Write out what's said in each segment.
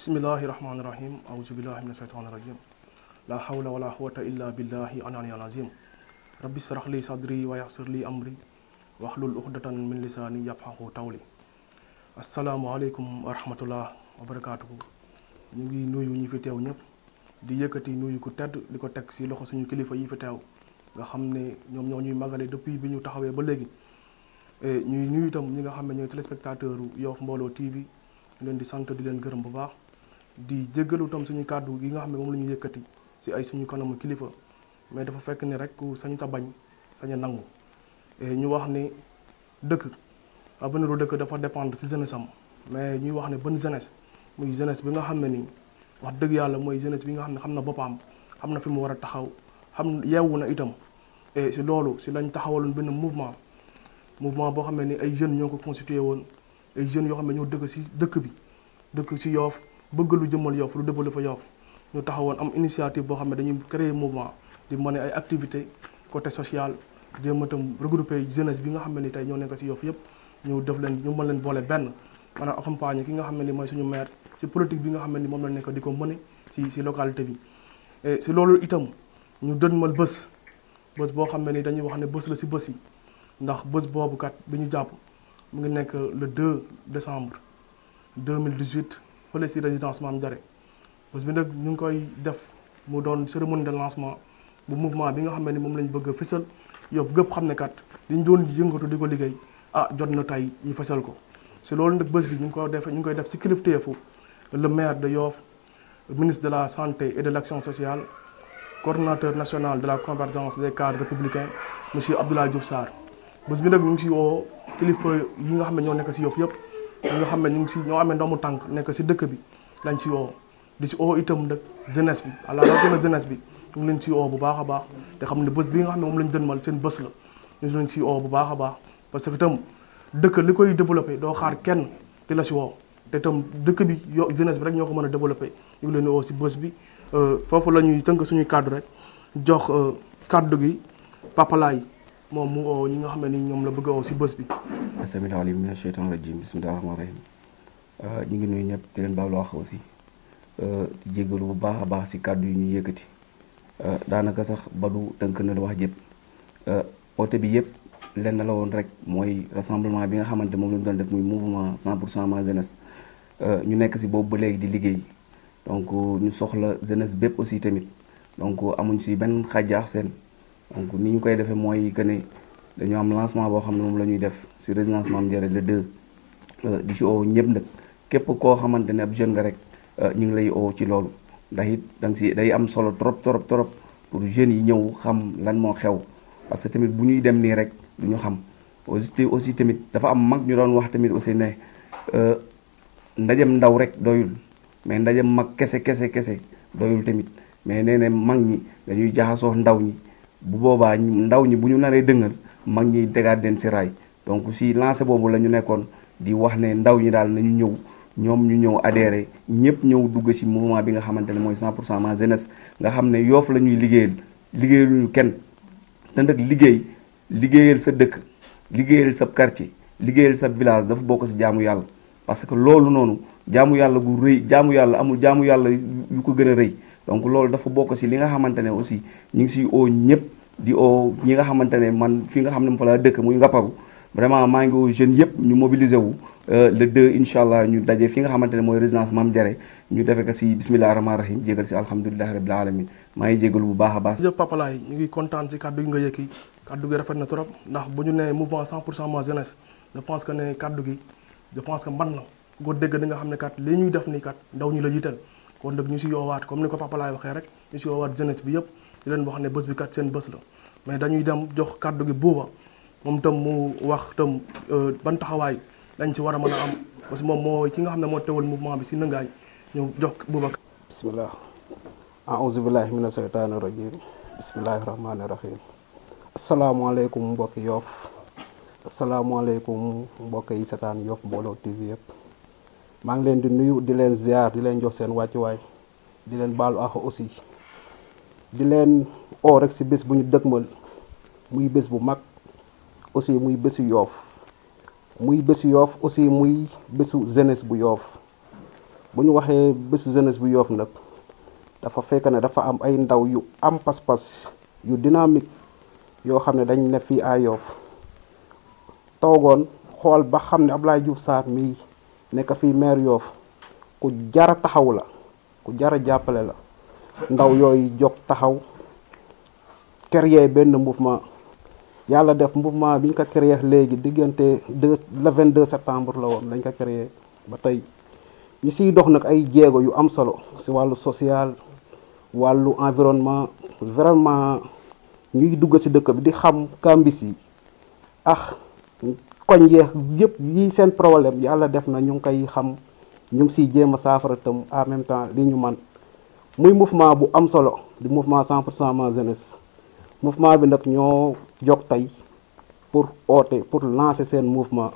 bismillahi rahmaani rahim auzu billahi mina shaytaani rajim la hawla wala quwwata illa billahi al-aliyyil azim rabbi shrah li sadri wa yassir li amri wahlul uqdatan min lisani yafqahu qawli. Asalaamaaleykum wa rahmatullah wa barakaatuhu. ñu ngi nuyu ñi fi teew ñëpp di yëkkati nuyu ku tedd di ko teg si loxo suñu kilifa yi fi teew nga xam ne ñoom ñoo ñuy magale depuis bi ñu taxawee ba léegi. ñuy nuyu itam ñi nga xam ne ñooy téléspectateur Yoff Mbollo TV ñu leen di sant di leen gërëm bu baax di jéggalu itam suñu kàddu gi nga xam ne moom la ñu yëkkati si ay suñu kanamu kilifa mais dafa fekk ni rek sañu ta bañ sañ a nangu. ñu wax ni dëkk avenir dëkk dafa dépendre si jeunesse am mais ñuy wax ne bonne jeunesse muy jeunesse bi nga xam ne nii wax dëgg yàlla mooy jeunesse bi nga xam ne xam na boppam xam na fi mu war a taxaw xam yeewu na itam. et si loolu si lañ taxawaloon benn mouvement boo xam ne ni ay jeunes ñoo ko constitué woon ay jeunes yoo xam ne ñoo dëkk si dëkk bi dëkk si Yoff bëgg lu jëmal Yoff lu développé fa Yoff ñu taxawoon am initiative boo xam ne dañuy créer mouvement di mën ay activité côté social jéem a itam regrouper jeunesse bi nga xam ne ni tey ñoo nekk si Yoff yëpp ñu def leen ñu mën leen boole benn maanaam accompagner ki nga xam ne ni mooy suñu maire si politique bi nga xam ne ni moom la nekk di ko mëne si localité bi. et si loolu itam ñu dënmal bés boo xam ne ni dañuy wax ne bés la si bés yi ndax bés boobu kat bi ñu jàpp mu ngi nekk le 2 décembre 2018 fële si résidence Mame Diarra bés bi nag ñu ngi koy def mu doon cérémonie de lancement bu mouvement bi nga xam ne ni moom lañ bëgg a fësal Yoff gëpp xam ne kat liñ doon yëngatu di ko liggéey jot na tey ñu fësal ko. si loolu nag bés bi ñu ngi koy def si kilifteefu le maire de Yoff, ministre de la santé et de l'action sociale, coordonnateur national de la convergence des cadres républicains monsieur Abdoulaye Diouf Sarr. bés bi nag ñu ngi si woo kilifa yi nga xam ne ñoo nekk si Yoff yëpp ñi nga xam ne ñu ngi si ñoo amee ndomu tànk nekk si dëkk bi lañ si woo di si woo itam nag jeunesse bi alors rawatina jeunesse bi ñu ngi leen si woo bu baax a baax te xam ne bés bi nga xam ne moom lañ dënmal seen bés la ñu ngi leen si woo bu baax a baax parce que itam dëkk li koy développé doo xaar kenn di la si woo te itam dëkk bi jeunesse bi rek ñoo ko mën a développé ñu ngi leen di woo si bés bi foofu la ñuy tënk suñuy kàddu rek jox kàddu gi Papa Laye moom mu oo ñi nga xam ne ni ñoom la bëgg a oo si bés bi. asalaamaaleykum alim mina sheytaan rajim bismillahi rahmaani rahim ñu ngi nuyu ñëpp di leen baalu wax aussi di jéggalu bu baax a baax si kàddu yi ñu yëkkati daanaka sax Badou tënk na lu wax jëpp oote bi yëpp lenn la woon rek mooy rassemblement bi nga xamante moom lañ doon def muy mouvement 100% ma jeunesse ñu nekk si boobu ba léegi di liggéey donc ñu soxla jeunesse bépp aussi tamit donc amuñ si benn xàjjaax seen donc ni ñu koy defee mooy que ne dañu am lancement boo xam ne moom la ñuy def si résidence Mame Diarra le 2 di si oo ñëpp nag képp koo xamante ne ab jeune nga rek ñu ngi lay oo ci loolu ndax it danga si day am solo trop pour jeunes yi ñëw xam lan moo xew parce que tamit bu ñuy dem nii rek du ñu xam aussi tamit dafa am mag ñu doon wax tamit aussi ne ndajem ndaw rek doyul mais ndajem mag kese doyul tamit mais nee na mag ñi dañuy jaxasoo ndaw ñi bu boobaa ndaw ñi bu ñu naree dëngal mag ñi tegaat den si raay donc si lancé boobu la ñu nekkoon di wax ne ndaw ñi daal nañu ñëw ñoom ñu ñëw adhéré ñëpp ñëw dugg si mouvement bi nga xamante ne mooy 100% ma jeunesse nga xam ne Yoff la ñuy liggéeyaluñu kenn te nag liggéeyal sa dëkk liggéeyal sa quartier liggéeyal sa village dafa bokk si jaamu yàlla parce que loolu noonu jaamu yàlla gu rëy jaamu yàlla amul jaamu yàlla yu ko gën a rëy donc loolu dafa bokk si li nga xamante ne aussi ñu ngi si oo ñëpp di oo ñi nga xamante ne man fi nga xam ne fa laa dëkk muy Ngaparou vraiment maa ngi oo jeunes yëpp ñu mobiliser wu le 2 incha allah ñu daje fi nga xamante ne mooy résidence Mame Diarra ñu defe ko si bismillahi rahmaani rahim jégal si alhamdulilahi rabbil alamin maa ngi jégalu bu baax a baax. jërëjëf Papa Laye ñu ngi kontaan si kàddu gi nga yëkki kàddu gi rafet na trop ndax bu ñu nee mouvement 100% ma jeunesse je pense que ne kàddu gi je pense que man na ku ko dégg di nga xam ne kat li ñuy def nii kat ndaw ñu la jiital kon nag ñu si yoowaat comme ni ko Papa Laye waxee rek ñu si yoowaat jeunesse bi yëpp di leen wax ne bés bi kat seen bés la mais dañuy dem jox kàddu gi buuba moom itam mu wax itam ban taxawaay lañ si war a mën a am parce que moom mooy ki nga xam ne moo teewal mouvement bi si nëngaay ñu jox buuba. bismillah a'uuzu billahi mina shaytaani rajim bismillahi rahmaani rahim asalaamaaleykum mbokki Yoff asalaamaaleykum mbokk yi seetaan Yoff Mbollo TV yëpp maa ngi leen di nuyu di leen ziar di leen jox seen wàccuwaay di leen baalu àq aussi di leen oo rek si bés bu ñu dëkkmal muy bés bu mag aussi muy bésu Yoff aussi muy bésu jeunesse bu Yoff bu ñu waxee bésu jeunesse bu Yoff nag dafa fekk ne dafa am ay ndaw yu am pas-pas yu dynamique yoo xam ne dañ ne fii à Yoff toogoon xool ba xam ne Abdoulaye Diouf Sarr mii nekk fii maire Yoff ku jara taxaw la ku jara jàppale la ndaw yooyu jóg taxaw créer benn mouvement yàlla def mouvement bi ñu ko créé léegi diggante le 22 septembre la woon dañ ko créé ba tey ñu siy dox nag ay jéego yu am solo si wàllu social wàllu environnement vraiment ñuy dugg si dëkk bi di xam kambis yi koñ yeex yëpp yi seen problème yàlla def na ñu ngi koy xam ñu ngi siy jéem a saafara tam en même temps li ñu man muy mouvement bu am solo di mouvement 100% ma jeunesse mouvement bi nag ñoo jóg tey pour oote pour lancer seen mouvement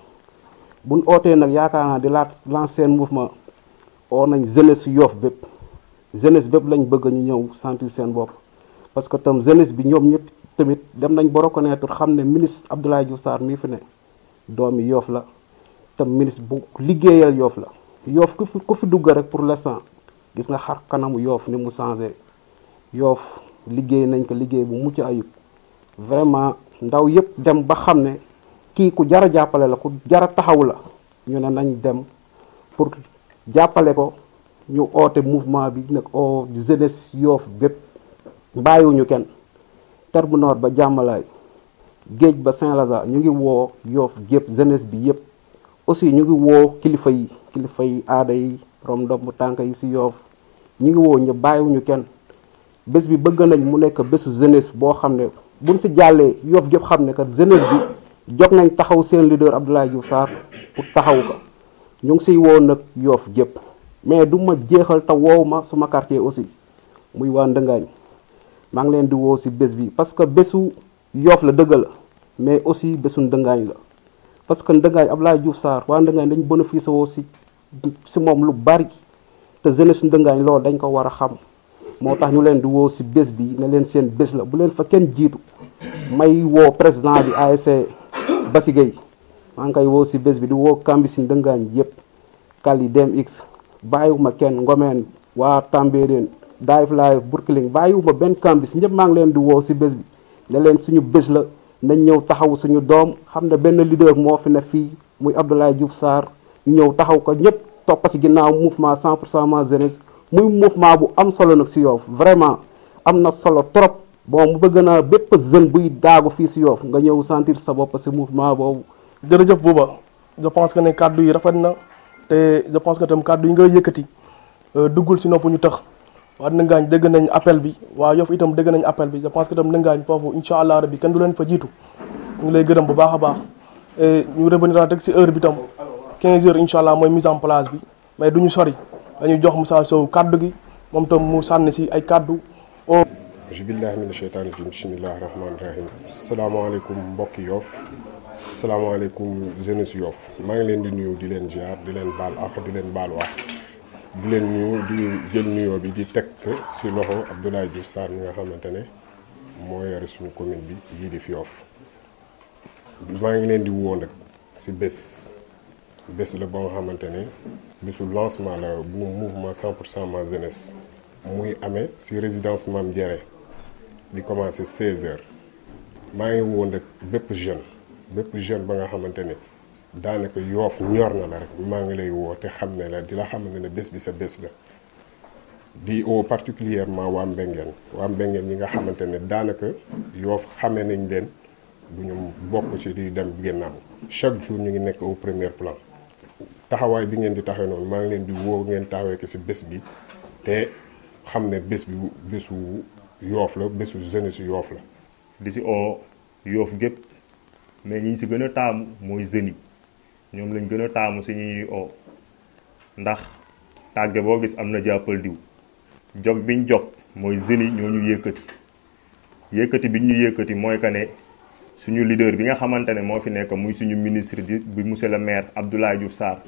buñ ootee nag yaakaar naa di lancer seen mouvement oo nañ jeunesse Yoff bépp lañ bëgg ñu ñëw sentir seen bopp parce que tam jeunesse bi ñoom ñëpp tamit dem nañ ba reconnaître xam ne ministre Abdoulaye Diouf Sarr mii fi ne doomi Yoff la tam ministre bu liggéeyal Yoff la Yoff ku fi dugg rek pour l'instant gis nga xar kanamu Yoff ni mu changé Yoff liggéey nañ ko liggéey bu mucc ayib vraiment ndaw yëpp dem ba xam ne kii ku jara jàppale la ku jara taxaw la ñu ne nañ dem pour jàppale ko ñu oote mouvement bi nag o jeunesse Yoff bépp bàyyiwuñu kenn Terme Nord ba Jàmmalaay géej ba Saint-Lazare ñu ngi woo Yoff gépp jeunesse bi yëpp aussi ñu ngi woo kilifa yi aada yi rom ndomb tànk yi si Yoff ñu ngi woo ñu bàyyiwuñu kenn bés bi bëgg nañ mu nekk bésu jeunesse boo xam ne buñ si jàllee Yoff gépp xam ne kat jeunesse bi jog nañ taxaw seen leader Abdoulaye Diouf Sarr pour taxaw ko ñu ngi siy woo nag Yoff gépp mais du ma jeexal te woow ma suma quartier aussi muy waa Ndëngaañ maa ngi leen di woo si bés bi parce que bésu Yoff la dëgg la mais aussi bésu Ndëngaañ la parce que Ndëngaañ Abdoulaye Diouf Sarr waa Ndëngaañ dañ bénéficié woo si moom lu bari te jeunesse su Ndëngaañ loolu dañ ko war a xam moo tax ñu leen di woo si bés bi ne leen seen bés la bu leen fa kenn jiitu may woo président bi ASC Bassi Gueye maa ngi koy woo si bés bi di woo kambi si Ndëngaañ yëpp Kali DMX bàyyiwuma kenn Ngomeen waa Tambédène Daif Live Burkiling bàyyiwuma benn kambis ñëpp maa ngi leen di woo si bés bi ne leen suñu bés la nañ ñëw taxaw suñu doom xam ne benn leader moo fi ne fii muy Abdoulaye Diouf Sarr ñu ñëw taxaw ko ñëpp topp si ginnaaw mouvement 100% ma jeunesse muy mouvement bu am solo nag si Yoff vraiment am na solo trop bon mu bëgg naa bépp jeune buy daagu fii si Yoff nga ñëw sentir sa bopp si mouvement boobu. jërëjëf Bouba je pense que ne kàddu yi rafet na te je pense que tam kàddu yi nga yëkkati duggul si nopp ñu tax waa Ndëngaañ dégg nañ appel bi waa Yoff itam dégg nañ appel bi je pense que tam Ndëngaañ foofu incha allah rabbi kenn du leen fa jiitu ñu ngi lay gërëm bu baax a baax et ñu revenir rek si heure bi tam 15 heures incha allah mooy mise en place bi mais du ñu sori dañuy jox Moussa Sow kaddu gi moom tam mu sànni si ay kaddu. billahi mina sheytaani rajim bismillahi rahmaani rahim salaamaaleykum mbokki Yoff salaamaaleykum jeunesse Yoff maa ngi leen di nuyu di leen ziar di leen baal ak di leen baal wax di leen nuyu di jël nuyoo bi di teg si loxo Abdoulaye Diouf Sarr mi nga xamante ne moo yore suñu commune bi yii di fi Yoff maa ngi leen di woo nag si bés la ba nga xamante ne bésu lancement la bu mouvement 100% ma jeunesse muy amee si résidence Mame Diarra di commencé 16h maa ngi woo nag bépp jeune ba nga xamante ne daanaka Yoff ñor na la rek maa ngi lay woo te xam ne la di la xamante ne bés bi sa bés la di woo particulièrement waa Mbengeen ñi nga xamante ne daanaka Yoff xamee nañ leen du ñu bokk ci di dem ginnaaw chaque jour ñu ngi nekk au premier plan taxawaay bi ngeen di taxawee noonu maa ngi leen di woo ngeen taxawee ko ci bés bi te xam ne bés bi bésu Yoff la bésu jeunesse Yoff la. di si oo Yoff gépp mais ñi si gën a taamu mooy jeunes yi ñoom lañ gën a taamu si ñuy oo ndax tàgge boo gis am na jàppal diw jog biñ jog mooy jeunes yi ñoo ñu yëkkati bi ñu yëkkati mooy que ne suñu leader bi nga xamante ne moo fi nekk muy suñu ministre bi monsieur le maire Abdoulaye Diouf Sarr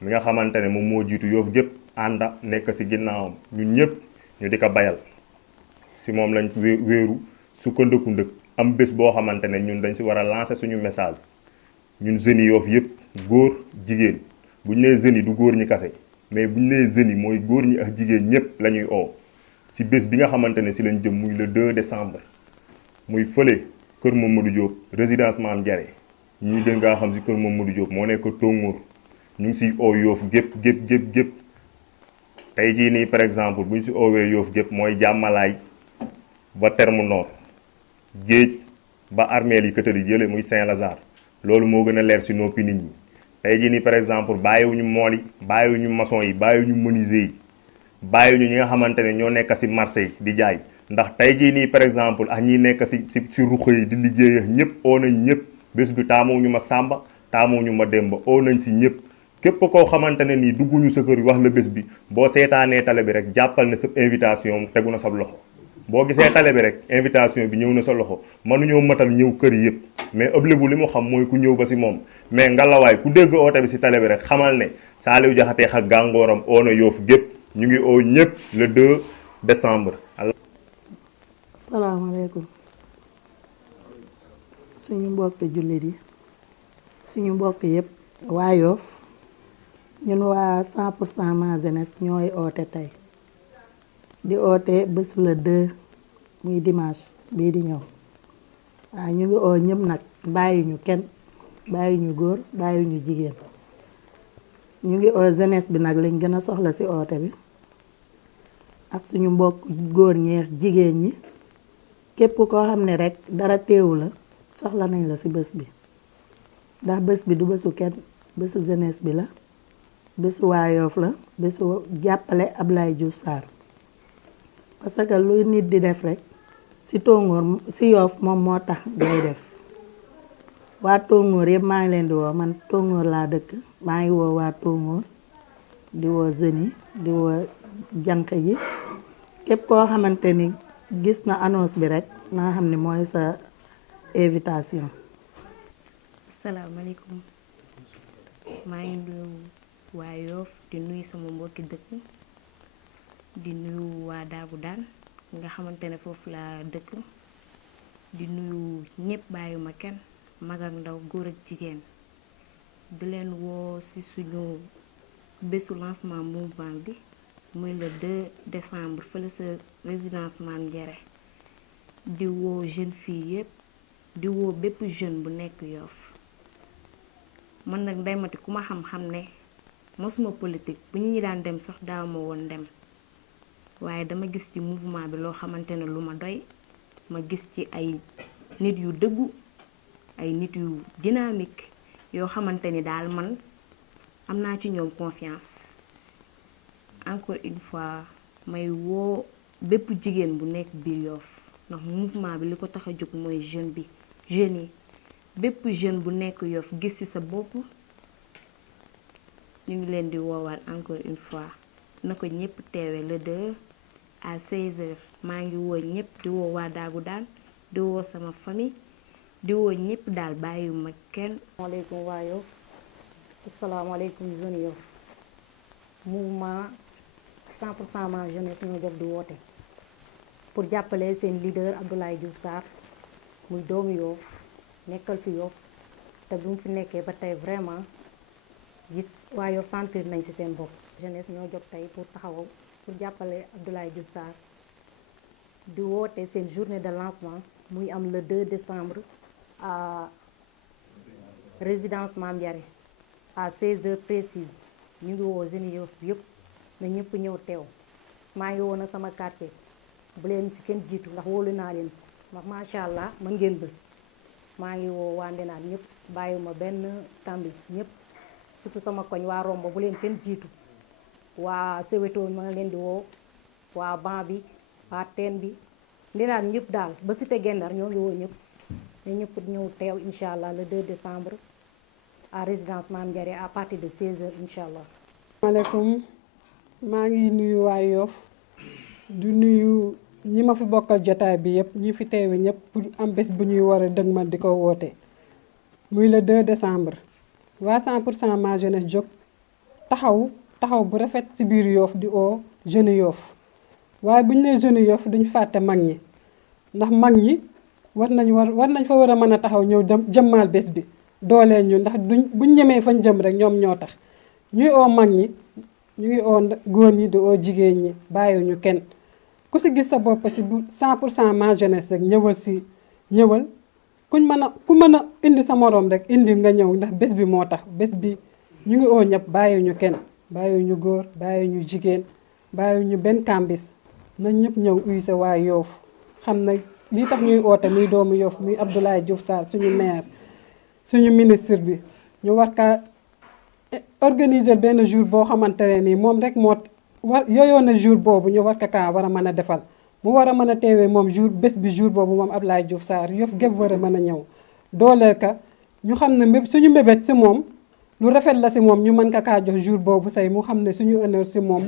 mi nga xamante ne moom moo jiitu Yoff gépp ànda nekk si ginnaawam ñun ñëpp ñu di ko bayal si moom lañ wéeru sukkandiku ndëkk am bés boo xamante ne ñun dañ si war a lancer suñu message ñun jeunes yi Yoff yëpp góor jigéen bu ñu nee jeunes yi du góor ñi kase mais bu ñu nee jeunes yi mooy góor ñi ak jigéen ñëpp la ñuy oo si bés bi nga xamante ne si lañ jëm muy le 2 décembre muy fële kër Mamadou Diop résidence Mame Diarra ñuy gën ngaa xam si kër Mamadou Diop moo nekk Tongoor ñu ngi siy oo Yoff gépp tey jii nii par exemple bu ñu si oowee Yoff gépp mooy jàmmalaay ba terme nord géej ba armeel yi këtër yi jële muy Saint-Lazare loolu moo gën a leer si noppi nit ñi tey jii nii par exemple bàyyiwuñu mool yi bàyyiwuñu maçon yi bàyyiwuñu menuisier yi bàyyiwuñu ñi nga xamante ne ñoo nekk si marché yi di jaay ndax tey jii nii par exemple ak ñi nekk si ruq yi di liggéey ak ñëpp oo nañ ñëpp bés bi taamuwuñu ma Sàmba taamuwuñu ma Demba oo nañ si ñëpp képp koo xamante ne nii dugguñu sa kër wax la bés bi boo seetaanee tale bi rek jàppal ne sa invitation tegu na sa loxo boo gisee tale bi rek invitation bi ñëw na sa loxo mënuñoo matal ñëw kër yëpp mais ëble bu li mu xam mooy ku ñëw ba si moom mais ngalawaay ku dégg oote bi si tale bi rek xamal ne Saliou Diakhaté ak gàngooram oo na Yoff gépp ñu ngi oo ñëpp le 2 décembre. asalaamaaleykum suñu mbokki jullit yi suñu mbokk yëpp waa Yoff ñun waa 100% ma jeunesse ñooy oote tey di oote bés le 2 muy dimanche bii di ñëw waaw ñu ngi oo ñëpp nag bàyyiñu kenn bàyyiñu góor bàyyiñu jigéen ñu ngi oo jeunesse bi nag lañ gën a soxla ci oote bi ak suñu mbokk góor ñeex jigéen ñi képp koo xam ne rek dara teewu la soxla nañ la ci bés bi ndax bés bi du bésu kenn bésu jeunesse bi la bésu waa Yoff la bésu jàppale Abdoulaye Diouf Sarr parce que luy nit di def rek ci Tongoor ci Yoff moom moo tax day def waa Tongoor yëpp maa ngi leen di woo man Tongoor laa dëkk maa ngi woo waa Tongoor di woo jeunes yi di woo jànq ji képp koo xamante ni gis na annonce bi rek naa xam ne mooy sa invitation. asalaamaaleykum maa ngi nuyu waa Yoff di nuyu sama mbokki dëkk di nuyu waa Daagu Daan nga xamante ne foofu laa dëkk di nuyu ñëpp bàyyuma kenn mag ak ndaw góor ak jigéen di leen woo ci suñu bésu lancement mouvement bi muy le 2 décembre fële sa résidence Mame Diarra di woo jeune fille yëpp di woo bépp jeune bu nekk Yoff man nag Ndeye Maty ku ma xam-xam ne mosuma politique bu ñu daan dem sax daaw ma woon dem waaye dama gis ci mouvement bi loo xamante ne lu ma doy ma gis ci ay nit yu dëggu ay nit yu dynamique yoo xamante ni daal man am naa ci ñoom confiance encore une fois may woo bépp jigéen bu nekk biir Yoff ndax mouvement bi li ko tax a jóg mooy jeune bi jeunes yi bépp jeune bu nekk Yoff gis ci sa bopp ñu ngi leen di woowaat encore une fois na ko ñëpp teewe le 2 à 16h maa ngi woo ñëpp di woo waa Daagu Daan di woo sama famille di woo ñëpp daal bàyyiwuma kenn. asalaamaaleykum waa Yoff asalaamaaleykum jeune Yoff mouvement 100% ma jeunesse ñoo jóg di woote pour jàppale seen leader Abdoulaye Diouf Sarr muy doomu Yoff nekkal fi Yoff te bu mu fi nekkee ba tey vraiment gis waa Yoff sentir nañ ci seen bopp. jeunesse ñoo jóg tey pour taxaw pour jàppale Abdoulaye Diouf Sarr di woote seen journée de lancement muy am le 2 décembre à résidence Mame Diarra à 16h précise ñu ngi woo jeunes Yoff yëpp na ñëpp ñëw teew maa ngi woo na sama quartier bu leen ci kenn jiitu ndax wóolu naa leen si ndax macha allah mën ngeen bés maa ngi woo waa Ndenaat ñëpp bàyyiwuma benn tambis ñëpp surtout sama koñ waa Rombo bu leen kenn jiitu waa Soweto ma nga leen di woo waa ban bi waa teen bi Ndenaat ñëpp daal ba Cité Gendar ñoo ngi woo ñëpp ne ñëpp ñëw teew incha allah le 2 décembre à résidence Mame Diarra à partir de 16h incha allah. maaleykum maa ngi nuyu waa Yoff di nuyu ñi ma fi bokkal jotaay bi yëpp ñi fi teewe ñëpp pour am bés bu ñuy war a dëgmal di ko woote muy le 2 décembre waa 100% ma jeunesse jóg taxaw bu rafet ci biir Yoff di oo jeune Yoff waaye bu ñu nee jeune Yoff duñ fàtte mag ñi ndax mag ñi war nañ fa war a mën a taxaw ñëw jëmmaal bés bi dooleel ñu ndax buñ ñemee fañ jëm rek ñoom ñoo tax ñuy oo mag ñi ñu ngi oo góor ñi di oo jigéen ñi bàyyiwuñu kenn ku si gis sa bopp si bu 100% ma jeunesse rek ñëwal ku mën a indi sa moroom rek indi nga ñëw ndax bés bi moo tax bés bi ñu ngi oo ñëpp bàyyiwuñu kenn bàyyiwuñu góor bàyyiwuñu jigéen bàyyiwuñu benn kambis na ñëpp ñëw uyse waa Yoff xam na lii tax ñuy oote muy doomu Yoff muy Abdoulaye Diouf Sarr suñu maire suñu ministre bi ñu war kaa organiser benn jour boo xamante ne nii moom rek moo war yooyoon na jour boobu ñu war kaa war a mën a defal mu war a mën a teewee moom bés bi jour boobu moom Abdoulaye Diouf Sarr Yoff gépp war a mën a ñëw dooleel ka ñu xam ne suñu mbébét si moom lu rafet la si moom ñu mën kaa jox jour boobu say mu xam ne suñu honneur si moom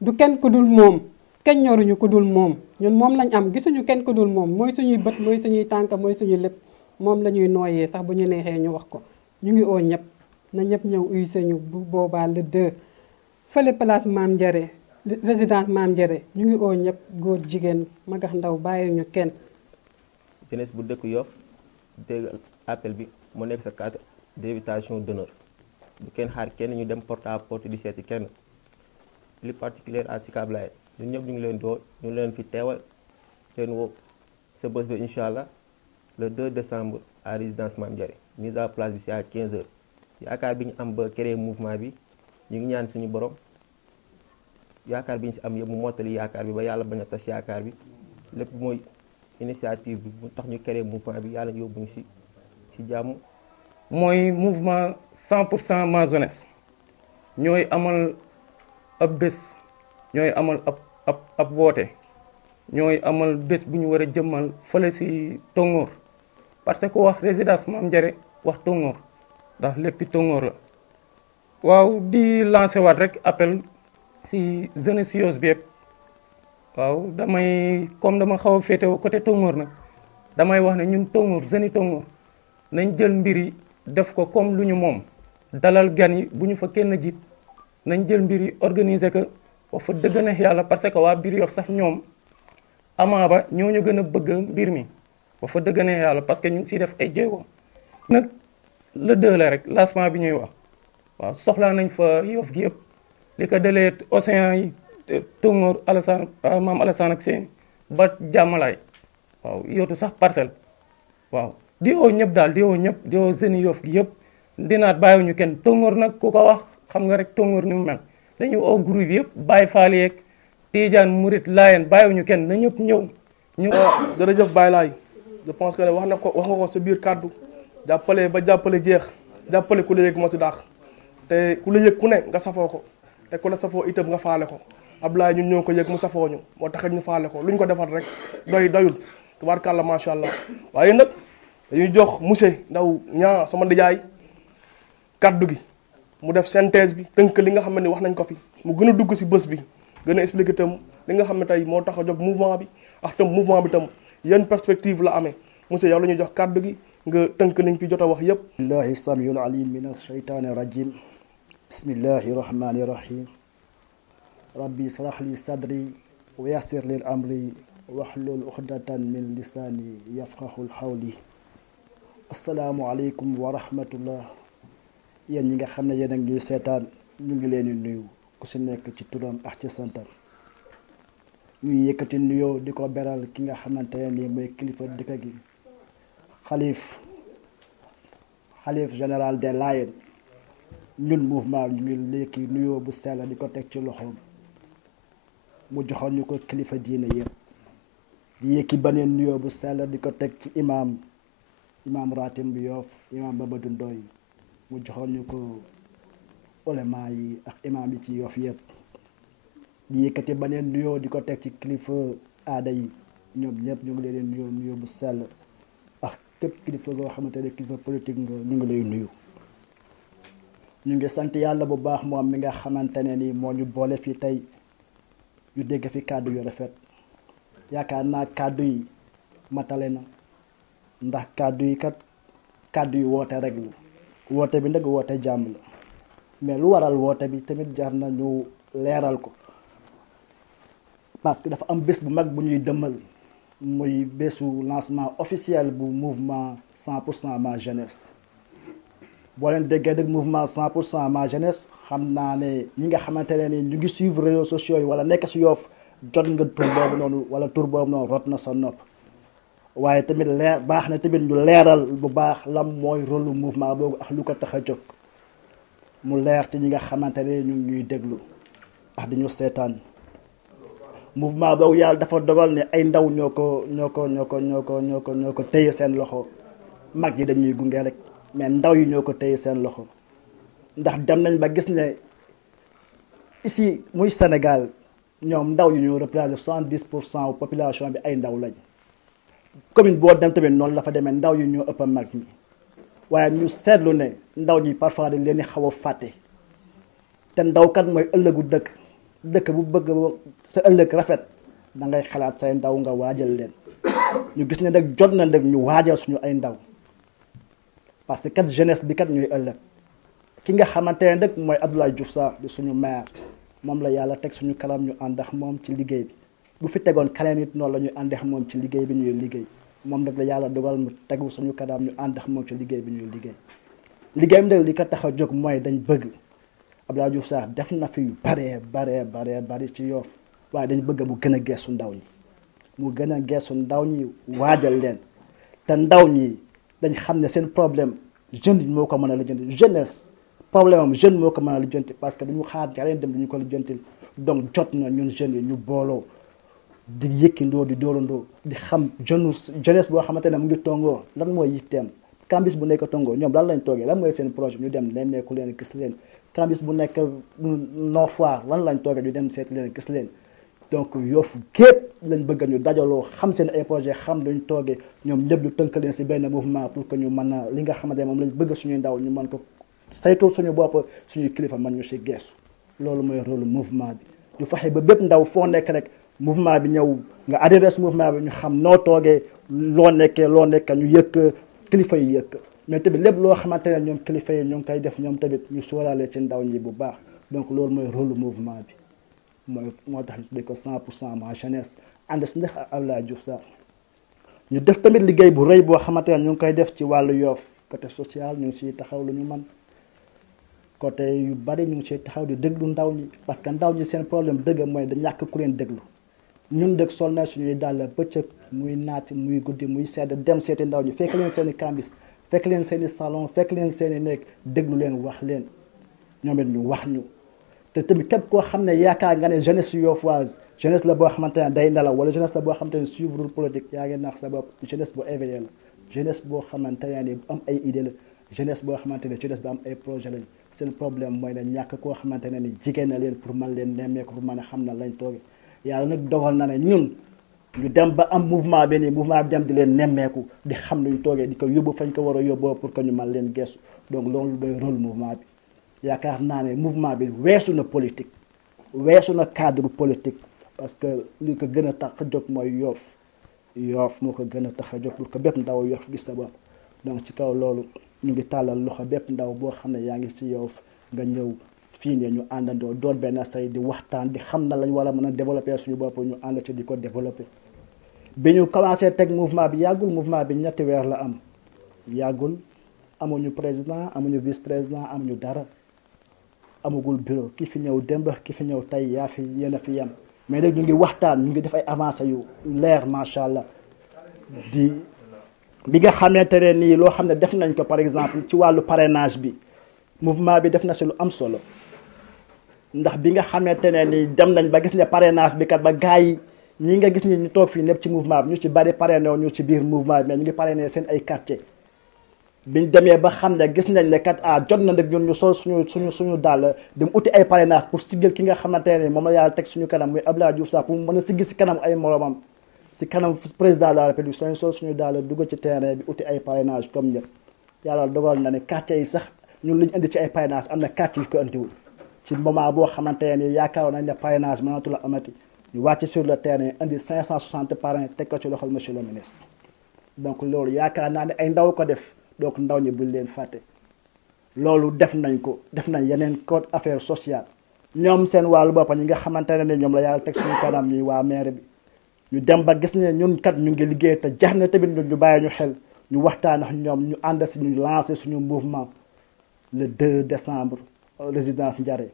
du kenn ku dul moom kenn ñoruñu ku dul moom ñun moom lañ am gisuñu kenn ku dul moom mooy suñuy bët mooy suñuy tànk mooy suñu lépp moom la ñuy nooyee sax bu ñu neexee ñu wax ko ñu ngi oo ñëpp na ñëpp ñëw uyse ñu bu boobaa le 2 fële place Mame Ndiaré résidence Mame Ndiaré ñu ngi oo ñëpp góor jigéen magax ndaw bàyyi ñu kenn. jeunesse bu dëkk Yoff dégg appel bi mu nekk sa carte d'invitation d'honneur bu kenn xaar kenn ñu dem porte à porte di seeti kenn plus particulier à Sicap Light ñun ñëpp ñu ngi leen doo ñu leen fi teewal leen woo sa bés ba incha allah le 2 décembre à résidence Mame Ndiaré mise à place bi c'est à 15h yaakaar bi ñu am ba créer mouvement bi ñu ngi ñaan suñu borom yaakaar bi ñu si am yëpp mu mottali yaakaar bi ba yàlla bañ a tas yaakaar bi lépp mooy initiative bi mu tax ñu créer mouvement bi yàlla yóbbu ñu si jàmm. mooy mouvement 100% ma jeunesse ñooy amal ab bés ñooy amal ab woote ñooy amal bés bu ñu war a jëmmal fële si Tongoor parce que wax résidence Mame Ndiaré wax Tongoor ndax léppi Tongoor la waaw di lancé waat rek appel si jeunesse Yoff bi yëpp waaw comme dama xaw a féetewoo côté Tongoor nag damay wax ne ñun Tongoor jeunes Tongoor nañ jël mbir yi def ko comme lu ñu moom dalal gan yi bu ñu fa kenn jiit nañ jël mbir yi organiser que wax fa dëgg neex yàlla parce que waa biir Yoff sax ñoom amaa ba ñoo ñu gën a bëgg mbir mi wax fa dëgg neex yàlla parce que ñu ngi siy def ay jéego nag le 2 la rek lancement bi ñuy wax waaw soxlaa nañ fa Yoff gi yëpp li ko dalee océan yi Tongoor Alassane maam Alassane ak seen ba jàmmalaay waaw yootu sax parcelle waaw di woo ñëpp daal di woo ñëpp di woo jeunes Yoff gi yëpp dinaat bàyyiwuñu kenn Tongoor nag ku ko wax xam nga rek Tongoor ni mu mel dañu oo groupe yëpp Baye Fall yeeg Tidiane Mouride Layen bàyyiwuñu kenn na ñëpp ñëw ñu. jërëjëf Baye Laye je pense que ne wax nga ko sa biir kàddu jàppale ba jàppale jeex jàppale ku la yëg moo si daax te ku la yëg ku ne nga safoo ko te ku la safoo itam nga faale ko Ablaye ñun ñoo ko yëg mu safoo ñu moo taxit ñu faale ko lu ñu ko defal rek doyul tubaarkàlla macha allah waaye nag dañuy jox monsieur Ndaw ñaa sama ndijaay kaddu gi mu def synthèse bi tënk li nga xam ne wax nañ ko fi mu gën a dugg si bés bi gën a expliqué itam li nga xam ne tey moo tax a jóg mouvement bi ak itam mouvement bi itam yan perspective la amee monsieur yow la ñuy jox kaddu gi nga tënk liñ fi jot a wax yépp. billahi samiul alim min ashaytani rajim bismillahi rahmani rahim rabbi srah li sadri wa yassir lil amri wahlul uqdatan min lisani yafqahul xawli asalaamualeykum wa rahmatullah yéen ñi nga xam ne yéen a ngi seetaan ñu ngi leen di nuyu ku si nekk ci turam ak ci santam ñuy yëkkati nuyoo di ko beral ki nga xamante ne nii mooy kilifa dëkk gi xalif général des Layènes ñun mouvement ñu ngi léegi nuyoo bu sell di ko teg ci loxoom mu joxoon ñu ko kilifa diine yëpp di yëkki beneen nuyoo bu sell di ko teg ci imam ratim bi Yoff imam Mamadou Ndoye mu joxoon ñu ko ulema yi ak imam yi ci Yoff yëpp di yëkkati beneen nuyoo di ko teg ci kilifa aada yi ñoom ñëpp ñu ngi leen nuyoo bu sell ak képp kilifa goo xamante ne kilifa politique nga ñu ngi lay nuyu. ñu ngi sant yàlla bu baax moom mi nga xamante ne ni moo ñu boole fii tey ñu dégg fi kàddu yu rafet yaakaar naa kàddu yi matale na ndax kàddu yi kat kàddu yu woote rek la woote bi nag woote jàmm la mais lu waral woote bi tamit jar na ñu leeral ko parce que dafa am bés bu mag bu ñuy dëmmal muy bésu lancement officiel bu mouvement 100% ma jeunesse boo leen déggee dëgg mouvement 100% ma jeunesse xam naa ne ñi nga xamante ne ni ñu ngi suivre réseaux sociaux yi wala nekk si Yoff jot nga tur boobu noonu wala tur boobu noonu rot na sa nopp waaye tamit leer baax na tamit ñu leeral bu baax lam mooy rôle mouvement boobu ak lu ko tax a jóg mu leer ci ñi nga xamante ne ñu ngi ñuy déglu ak di ñu seetaan mouvement boobu yàlla dafa dogal ne ay ndaw ñoo ko téye seen loxo mag yi dañuy gunge rek mais ndaw yi ñoo ko téye seen loxo ndax dem nañ ba gis ne ici muy Sénégal ñoom ndaw yi ñoo représenté 70% population bi ay ndaw lañ commune boo dem tamit noonu la fa demee ndaw yi ñoo ëpp a mag ñi waaye ñu seetlu ne ndaw ñi parfois dañ leen di xaw a fàtte te ndaw kat mooy ëllëgu dëkk bu bëgg sa ëllëg rafet da ngay xalaat say ndaw nga waajal leen ñu gis ne nag jot na nag ñu waajal suñu ay ndaw parce que kat jeunesse bi kat ñuy ëllëg ki nga xamante ne nag mooy Abdoulaye Diouf Sarr di suñu maire moom la yàlla teg suñu kanam ñu ànd ak moom ci liggéey bi bu fi tegoon keneen it noonu la ñuy ànd ak moom ci liggéey bi ñuy liggéey moom nag la yàlla dogal mu tegu suñu kanam ñu ànd ak moom ci liggéey bi ñuy liggéey liggéey bi nag li ko tax a jóg mooy dañ bëgg Abdoulaye Diouf Sarr def na fi yu bari ci Yoff waaye dañ bëgg mu gën a geesu ndaw ñi mu gën a geesu ndaw ñi waajal leen te ndaw ñi dañ xam ne seen problème jeune yi moo ko mën a lijjanti jeunesse problème am jeune moo ko mën a lijjanti parce que duñu xaar jareen dem duñu ko lijjantil donc jot na ñun jeunes yi ñu booloo di yëkkindoo di dóorandoo di xam jeunesse boo xamante ne mu ngi tongoo lan mooy yitteem campus bu nekk tongoo ñoom lan lañ toogee lan mooy seen projet ñu dem nemmeeku leen gis leen campus bu nekk Nord Foire lan lañ toogee ñu dem seet leen gis leen donc Yoff gépp lañ bëgg ñu dajaloo xam seen ay projet xam luñ toogee ñoom ñëpp ñu tënk leen si benn mouvement pour que ñu mën a li nga xamante ne moom lañ bëgg suñuy ndaw ñu mën ko saytu suñu bopp suñuy kilifa mën ñu si geesu loolu mooy rôle mouvement bi ñu fexe ba bépp ndaw foo nekk rek mouvement bi ñëw nga adhéré mouvement bi ñu xam noo toogee loo nekk ñu yëkk kilifa yi yëkk mais tamit lépp loo xamante ne ñoom kilifa yi ñoo ngi koy def ñoom tamit ñu sóoraale ci ndaw ñi bu baax donc loolu mooy rôle mouvement bi moo tax ñu tuddee ko 100% ma jeunesse ànd si ndax Abdoulaye Diouf Sarr ñu def tamit liggéey bu rëy boo xamante ne ñu ngi koy def ci wàllu Yoff côté social ñu ngi siy taxaw lu ñu man côté yu bari ñu ngi siy taxaw di déglu ndaw ñi parce que ndaw ñi seen problème dëgg mooy da ñàkk ku leen déglu ñun dëgg sol na suñuy dàll bëccëg muy naati muy guddi muy sedd dem seeti ndaw ñi fekk leen seen i campus fekk leen seen i salon fekk leen seen i nekk déglu leen wax leen ñoom it ñu wax ñu te tamit képp koo xam ne yaakaar nga ne jeunesse yoffoise jeunesse la boo xamante ne day nelaw wala jeunesse la boo xamante ne suivre politique yaa ngi nax sa bopp jeunesse bu éveillé la jeunesse boo xamante ne bu am ay idée la jeunesse boo xamante ne jeunesse bu am ay projet lañ seen problème mooy ne ñàkk koo xamante ne ni jigéen na leen pour mën leen nemmeeku pour mën a xam na lañ tooge yàlla nag dogal na ne ñun ñu dem ba am mouvement bi nii mouvement bi dem di leen nemmeeku di xam luñ toogee di ko yóbbu fañ ko war a yóbboo pour que ñu mën leen gestu donc loolu doy rôle mouvement bi yaakaar naa ne mouvement bi weesu na politique weesu na cadre politique parce que li ko gën a tax a jóg mooy Yoff moo ko gën a tax a jóg pour que bépp ndaw Yoff gis sa bopp donc ci kaw loolu ñu ngi tàllal loxo bépp ndaw boo xam ne yaa ngi ci Yoff nga ñëw fii ne ñu àndandoo doon benn say di waxtaan di xam na lañ war a mën a développer suñu bopp ñu ànd ci di ko développer bi ñu commencé teg mouvement bi yàggul mouvement bi 2 weer la am yàggul amuñu président amuñu vice président amuñu dara amagul bureau ki fi ñëw démb ki fi ñëw tey yaa fi yéen a fi yem mais nag ñu ngi waxtaan ñu ngi def ay avancé yu leer macha allah di bi nga xamante ne nii loo xam ne def nañ ko par exemple ci wàllu parrainage bi mouvement bi def na si lu am solo ndax bi nga xamante ne nii dem nañ ba gis ne parrainage bi kat ba gars yi ñi nga gis ni ñu toog fii ñëpp ci mouvement bi ñu ci bari parrainé ñu ci biir mouvement bi mais ñu ngi parrainé seen ay quartier biñ demee ba xam ne gis nañ ne kat jot na nag ñun ñu sol suñu daal dem uti ay parrainage pour siggal ki nga xamante ne moom la yàlla teg suñu kanam muy Abdoulaye Diouf Sarr pour mu mën a siggi si kanam ay moromam si kanam président de la république suñu sol suñu daal dugg ci terrain bi uti ay parrainage comme ñëpp yàlla dogal na ne quartier yi sax ñun li ñu indi ci ay parrainage am na quartier yu ko indiwul ci moment boo xamante ne yaakaar nañ ne parrainage mënatu la amati ñu wàcc sur le terrain indi 560 parrain teg ko ci loxol monsieur le ministre donc loolu yaakaar naa ne ay ndaw ko def donc ndaw ñi buñ leen fàtte loolu def nañ ko def nañ yeneen code affaire sociale ñoom seen wàllu bopp ñi nga xamante ne ñoom la yàlla teg suñu kanam ñuy waa maire bi ñu dem ba gis ne ñun kat ñu ngi liggéey te jax na tamit ñu bàyyi ñu xel ñu waxtaan ak ñoom ñu ànd si ñu lancé suñu mouvement le 2 décembre résidence Ndiaré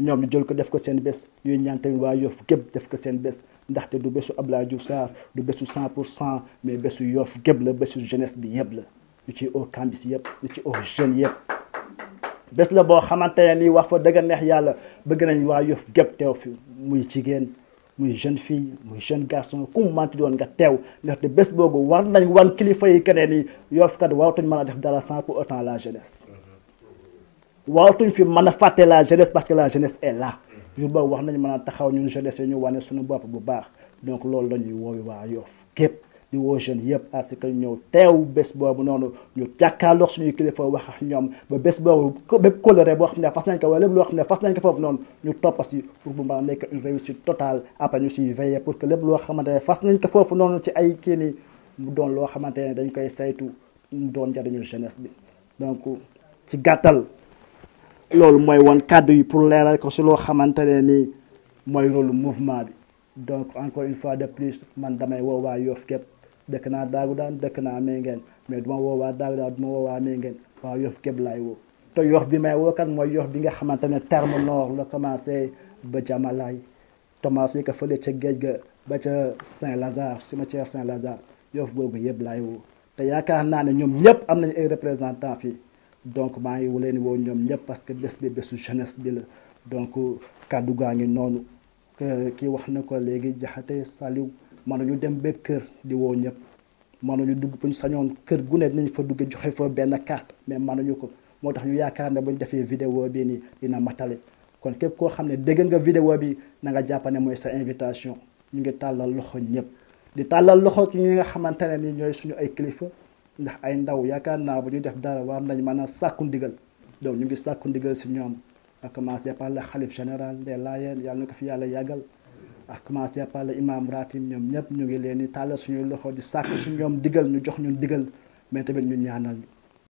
ñoom ñu jël ko def ko seen bés ñuy ñaan tamit waa Yoff gépp def ko seen bés ndaxte du bésu Abdoulaye Diouf Sarr du bésu 100% mais bésu Yoff gépp la bésu jeunesse bi yëpp la ñu ci au campus yëpp ñu ci au jeunes yëpp bés la boo xamante ne nii wax fa dëgg neex yàlla bëgg nañ waa Yoff gépp teew fi muy jigéen muy jeune fille muy jeune garçon ku mu manti doon nga teew ndaxte bés boobu war nañ wan kilifa yi que ne ni Yoff kat waratuñ mën a def dara sans pour autant la jeunesse waratuñ fi mën a fàtte la jeunesse parce que la jeunesse est là jour boobu wax nañ mën a taxaw ñun jeunesse yi ñu wane suñu bopp bu baax donc loolu la ñuy woowi waa Yoff gépp di woo jeunes yëpp à ce que ñëw teew bés boobu noonu ñu jàkkaarloo suñuy kilifa wax ak ñoom ba bés boobu bépp coloré boo xam ne fas nañ ko wala lépp loo xam ne fas nañ ko foofu noonu ñu toppa si pour bu ma nekk une réussite totale après ñu siy veiller pour que lépp loo xamante ne fas nañ ko foofu noonu ci ay kii ni mu doon loo xamante ne dañ koy saytu mu doon njëriñu jeunesse bi donc ci gàttal loolu mooy woon kàddu yi pour leeral ko si loo xamante ne nii mooy rôle mouvement bi donc encore une fois de plus man damay woo waa Yoff képp dëkk naa Daagu Daan dëkk naa Méngeen mais duma woo waa Daagu Daan duma woo waa Méngeen waa Yoff képp laay woo te Yoff bi may woo kan mooy Yoff bi nga xamante ne terme nord la commencé ba Jamalaay commencé ko fële ca géej ga ba ca Saint-Lazare cimetière Saint-Lazare Yoff boobu yëpp laay woo te yaakaar naa ne ñoom ñëpp am nañu ay représentants fii donc maa ngi leen woo ñoom ñëpp parce que bés bi bésu jeunesse bi la donc kàddu gaa ngi noonu kii wax na ko léegi Jaxate Saliw mënuñu dem bépp kër di woo ñëpp mënuñu dugg bu ñu sañoon kër gu ne dinañ fa dugg joxe fa benn carte mais mënuñu ko moo tax ñu yaakaar ne bu ñu defee vidéo bi nii dina matale kon képp koo xam ne dégg nga vidéo bi na nga jàpp ne mooy sa invitation ñu ngi tàllal loxo ñëpp di tàllal loxo ci ñi nga xamante ne ni ñooy suñu ay kilifa ndax ay ndaw yaakaar naa bu ñuy def dara war nañ mën a sàkku ndigal donc ñu ngi sàkku ndigal si ñoom a commencer par le khalife général des Layènes yàlla na ko fi yàlla yàggal a commencer par le imam ratib ñoom ñëpp ñu ngi leen di tàllal suñuy loxo di sàkku si ñoom digal ñu jox ñun digal mais tamit ñu ñaanal ñu